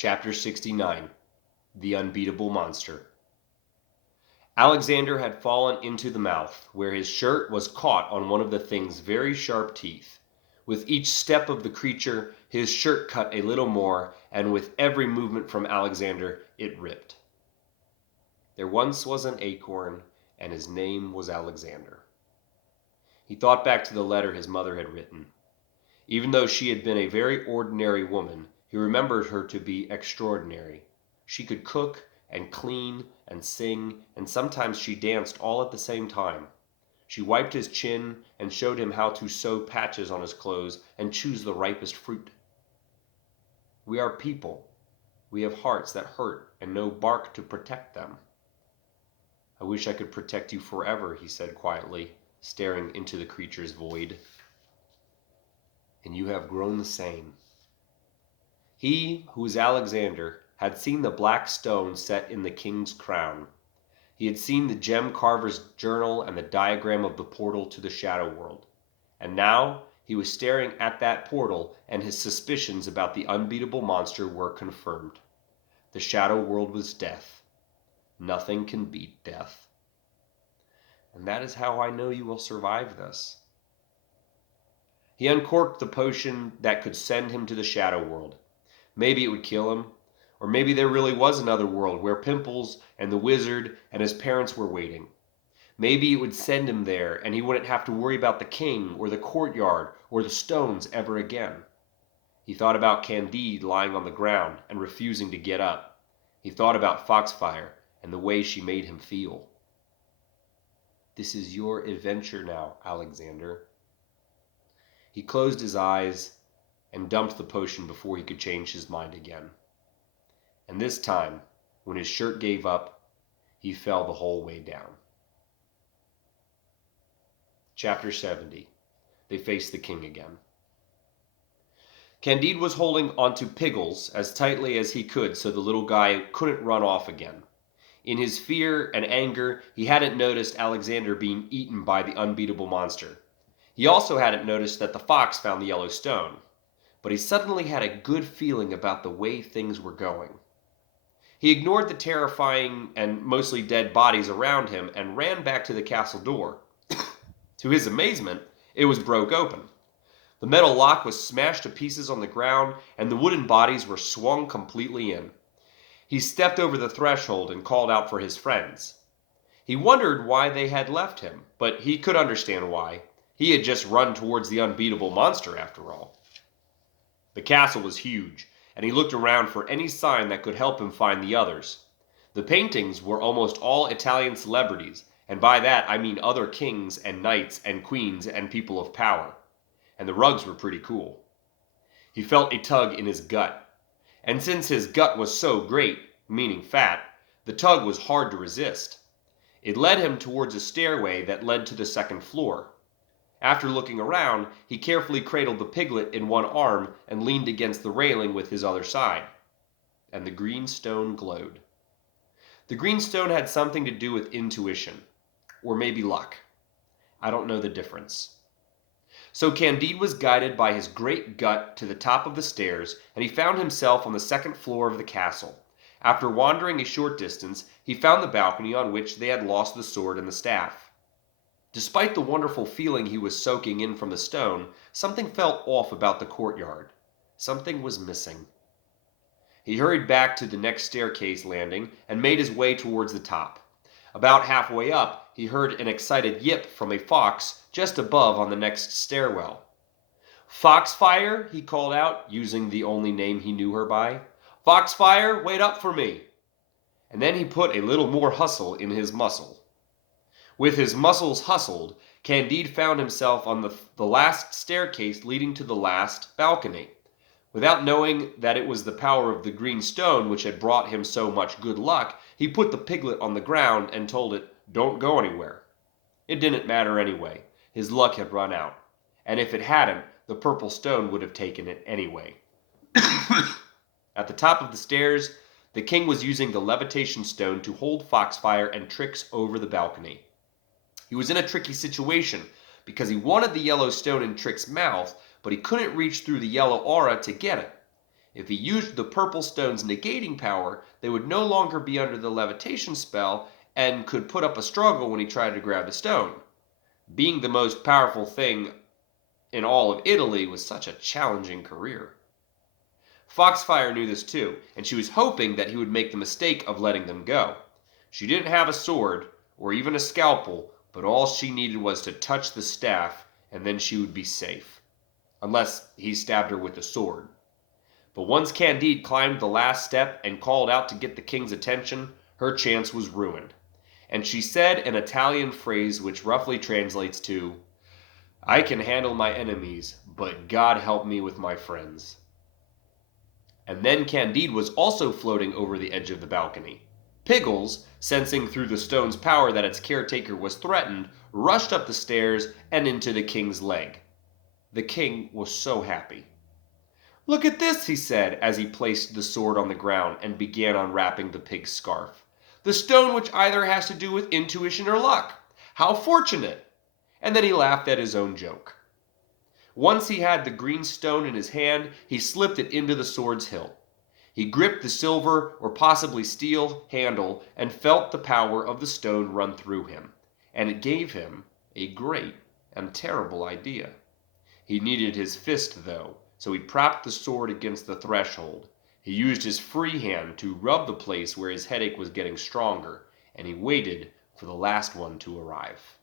Chapter 69 The Unbeatable Monster. Alexander had fallen into the mouth, where his shirt was caught on one of the thing's very sharp teeth. With each step of the creature, his shirt cut a little more, and with every movement from Alexander, it ripped. There once was an acorn, and his name was Alexander. He thought back to the letter his mother had written. Even though she had been a very ordinary woman, he remembered her to be extraordinary. She could cook and clean and sing, and sometimes she danced all at the same time. She wiped his chin and showed him how to sew patches on his clothes and choose the ripest fruit. We are people. We have hearts that hurt and no bark to protect them. I wish I could protect you forever, he said quietly, staring into the creature's void. And you have grown the same. He, who was Alexander, had seen the black stone set in the king's crown. He had seen the gem carver's journal and the diagram of the portal to the shadow world. And now he was staring at that portal, and his suspicions about the unbeatable monster were confirmed. The shadow world was death. Nothing can beat death. And that is how I know you will survive this. He uncorked the potion that could send him to the shadow world. Maybe it would kill him, or maybe there really was another world where Pimples and the wizard and his parents were waiting. Maybe it would send him there, and he wouldn't have to worry about the king or the courtyard or the stones ever again. He thought about Candide lying on the ground and refusing to get up. He thought about Foxfire and the way she made him feel. This is your adventure now, Alexander. He closed his eyes and dumped the potion before he could change his mind again. And this time, when his shirt gave up, he fell the whole way down. Chapter 70. They face the king again. Candide was holding onto Piggles as tightly as he could so the little guy couldn't run off again. In his fear and anger, he hadn't noticed Alexander being eaten by the unbeatable monster. He also hadn't noticed that the fox found the yellow stone. But he suddenly had a good feeling about the way things were going. He ignored the terrifying and mostly dead bodies around him and ran back to the castle door. To his amazement, it was broke open. The metal lock was smashed to pieces on the ground, and the wooden bodies were swung completely in. He stepped over the threshold and called out for his friends. He wondered why they had left him, but he could understand why. He had just run towards the unbeatable monster after all. The castle was huge, and he looked around for any sign that could help him find the others. The paintings were almost all Italian celebrities, and by that I mean other kings and knights and queens and people of power. And the rugs were pretty cool. He felt a tug in his gut. And since his gut was so great, meaning fat, the tug was hard to resist. It led him towards a stairway that led to the second floor. After looking around, he carefully cradled the piglet in one arm and leaned against the railing with his other side. And the green stone glowed. The green stone had something to do with intuition, or maybe luck. I don't know the difference. So Candide was guided by his great gut to the top of the stairs, and he found himself on the second floor of the castle. After wandering a short distance, he found the balcony on which they had lost the sword and the staff. Despite the wonderful feeling he was soaking in from the stone, something felt off about the courtyard. Something was missing. He hurried back to the next staircase landing and made his way towards the top. About halfway up, he heard an excited yip from a fox just above on the next stairwell. "Foxfire," he called out, using the only name he knew her by. "Foxfire, wait up for me." And then he put a little more hustle in his muscle. With his muscles hustled, Candide found himself on the last staircase leading to the last balcony. Without knowing that it was the power of the green stone which had brought him so much good luck, he put the piglet on the ground and told it, "Don't go anywhere." It didn't matter anyway. His luck had run out. And if it hadn't, the purple stone would have taken it anyway. At the top of the stairs, the king was using the levitation stone to hold Foxfire and Trix over the balcony. He was in a tricky situation because he wanted the yellow stone in Trix's mouth, but he couldn't reach through the yellow aura to get it. If he used the purple stone's negating power, they would no longer be under the levitation spell and could put up a struggle when he tried to grab the stone. Being the most powerful thing in all of Italy was such a challenging career. Foxfire knew this too, and she was hoping that he would make the mistake of letting them go. She didn't have a sword, or even a scalpel, but all she needed was to touch the staff, and then she would be safe. Unless he stabbed her with a sword. But once Candide climbed the last step and called out to get the king's attention, her chance was ruined. And she said an Italian phrase which roughly translates to, "I can handle my enemies, but God help me with my friends." And then Candide was also floating over the edge of the balcony. Piggles, sensing through the stone's power that its caretaker was threatened, rushed up the stairs and into the king's leg. The king was so happy. "Look at this," he said, as he placed the sword on the ground and began unwrapping the pig's scarf. "The stone which either has to do with intuition or luck. How fortunate!" And then he laughed at his own joke. Once he had the green stone in his hand, he slipped it into the sword's hilt. He gripped the silver, or possibly steel, handle and felt the power of the stone run through him. And it gave him a great and terrible idea. He needed his fist, though, so he propped the sword against the threshold. He used his free hand to rub the place where his headache was getting stronger, and he waited for the last one to arrive.